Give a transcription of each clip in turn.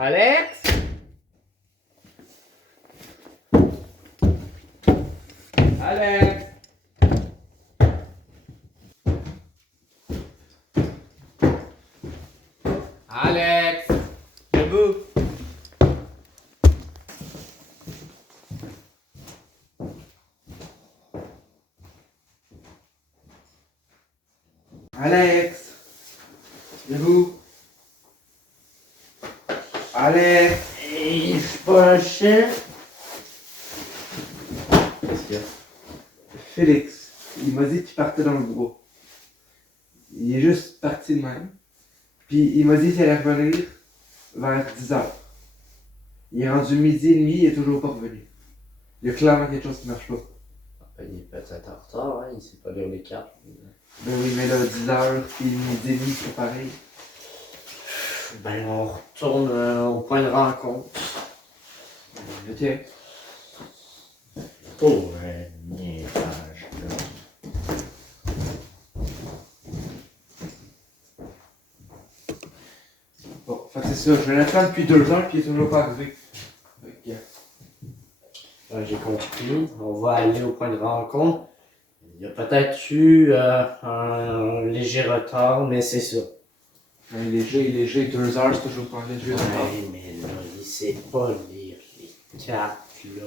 Alex? Alex? Alex? Debout. Alex? Debout. Alex? Hey, je suis pas un chien. Qu'est-ce qu'il y a? Félix, il m'a dit qu'il partait dans le bois. Il est juste parti de même. Puis il m'a dit qu'il allait revenir vers 10h. Il est rendu midi et demi, il est toujours pas revenu. Il y a clairement quelque chose qui marche pas. Il est peut-être en retard, hein? Il sait pas lire les cartes. Ben oui, mais là, 10h, puis midi et demi, c'est pareil. Ben, on retourne au point de rencontre. Ok. Pour un niaisage, là. Bon, fait que c'est ça, je l'attends depuis 2 heures, puis il est toujours pas arrivé. Ok. J'ai compris. On va aller au point de rencontre. Il y a peut-être eu un léger retard, mais c'est ça. Un léger, 2 heures, c'est toujours pas un léger retard. Ouais, mais là, il sait pas lire les cartes, là.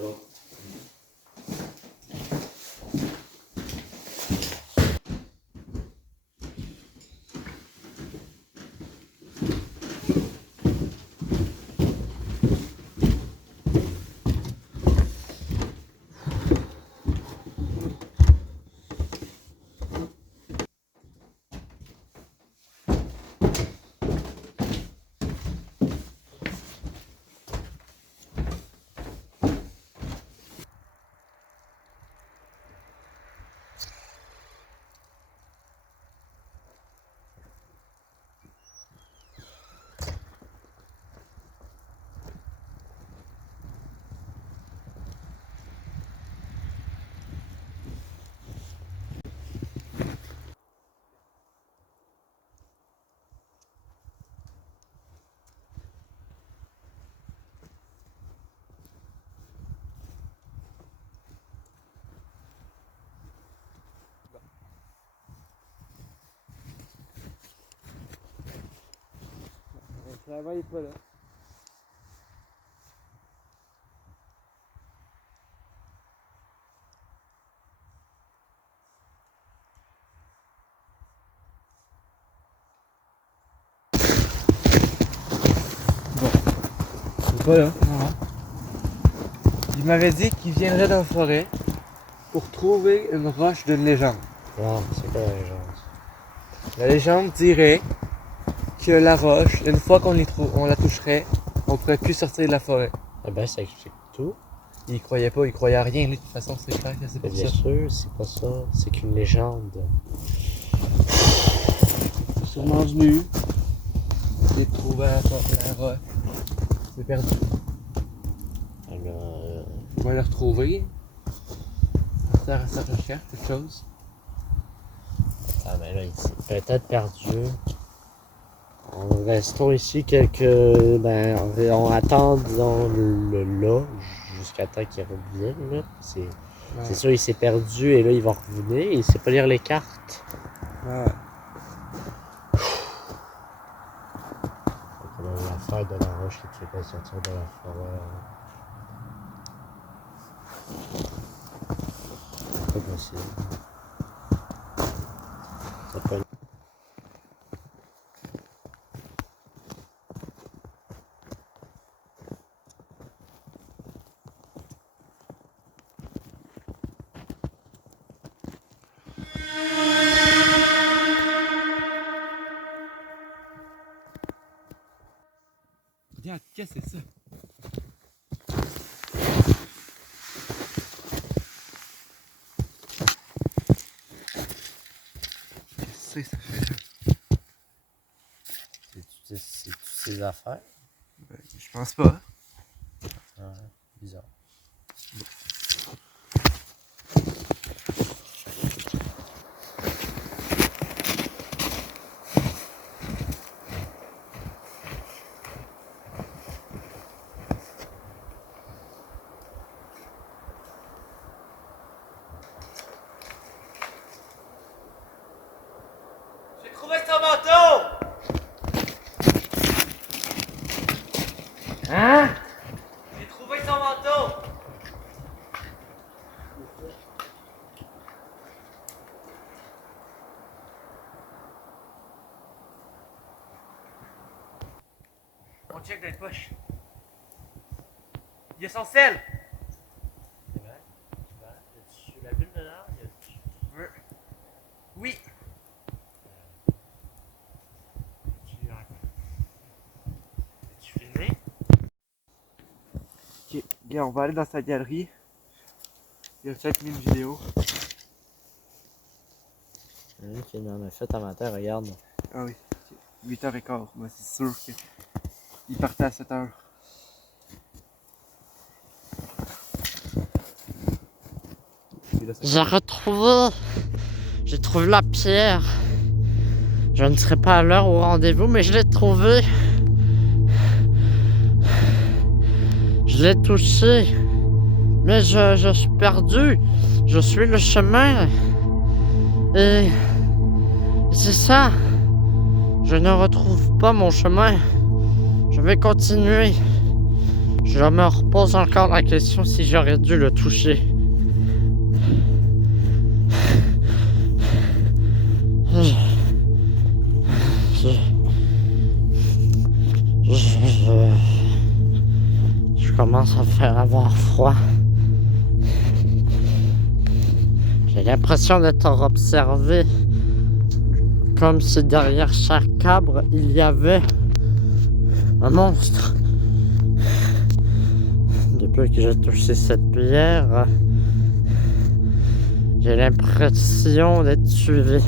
Le travail est pas là. C'est pas là. Non. Il m'avait dit qu'il viendrait dans la forêt pour trouver une roche d'une légende. Non, c'est quoi la légende? La légende dirait que la roche, une fois on la toucherait, on pourrait plus sortir de la forêt. Eh ben, ça explique tout. Il croyait pas, il croyait à rien, lui, de toute façon, c'est clair que c'est Mais pour bien ça. sûr, c'est pas ça. C'est qu'une légende. Il est sûrement venu. Il est trouvé la roche. C'est perdu. Alors, On va le retrouver. Faire à sa recherche, quelque chose. ah ben là, il s'est peut-être perdu. Restons ici quelques... Ben, on attend, disons, le là, jusqu'à temps qu'il revienne, là. C'est sûr, il s'est perdu et là, il va revenir. Il sait pas lire les cartes. Ouais. On a l'affaire de la roche qui ne fait pas sortir de la forêt. C'est pas possible. C'est pas... Regarde, qu'est-ce que c'est ça? Qu'est-ce que ça fait là? C'est toutes ces affaires. Ben, je pense pas. Ouais, bizarre. check dans les poches. Il y a son sel! C'est vrai? Tu la bulle dedans? Oui! As-tu filmé? Ok, bien, on va aller dans sa galerie. Il a peut-être mis une vidéo. Oui, qui en a fait un matin, regarde. Ah oui, 8h15. Moi, c'est sûr qu'il partait à 7h. J'ai trouvé la pierre. Je ne serai pas à l'heure au rendez-vous, mais je l'ai trouvée. Je l'ai touché. Mais je suis perdu. Je suis le chemin. Et c'est ça. Je ne retrouve pas mon chemin. Je vais continuer. Je me repose encore la question si j'aurais dû le toucher. Je commence à avoir froid. J'ai l'impression d'être observé. Comme si derrière chaque arbre, il y avait un monstre. Depuis que j'ai touché cette pierre, j'ai l'impression d'être suivi.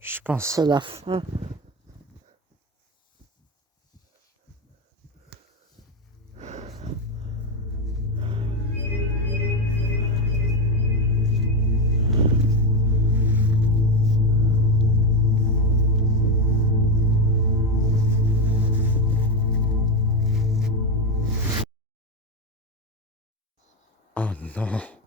Je pense que c'est la fin. Oh non.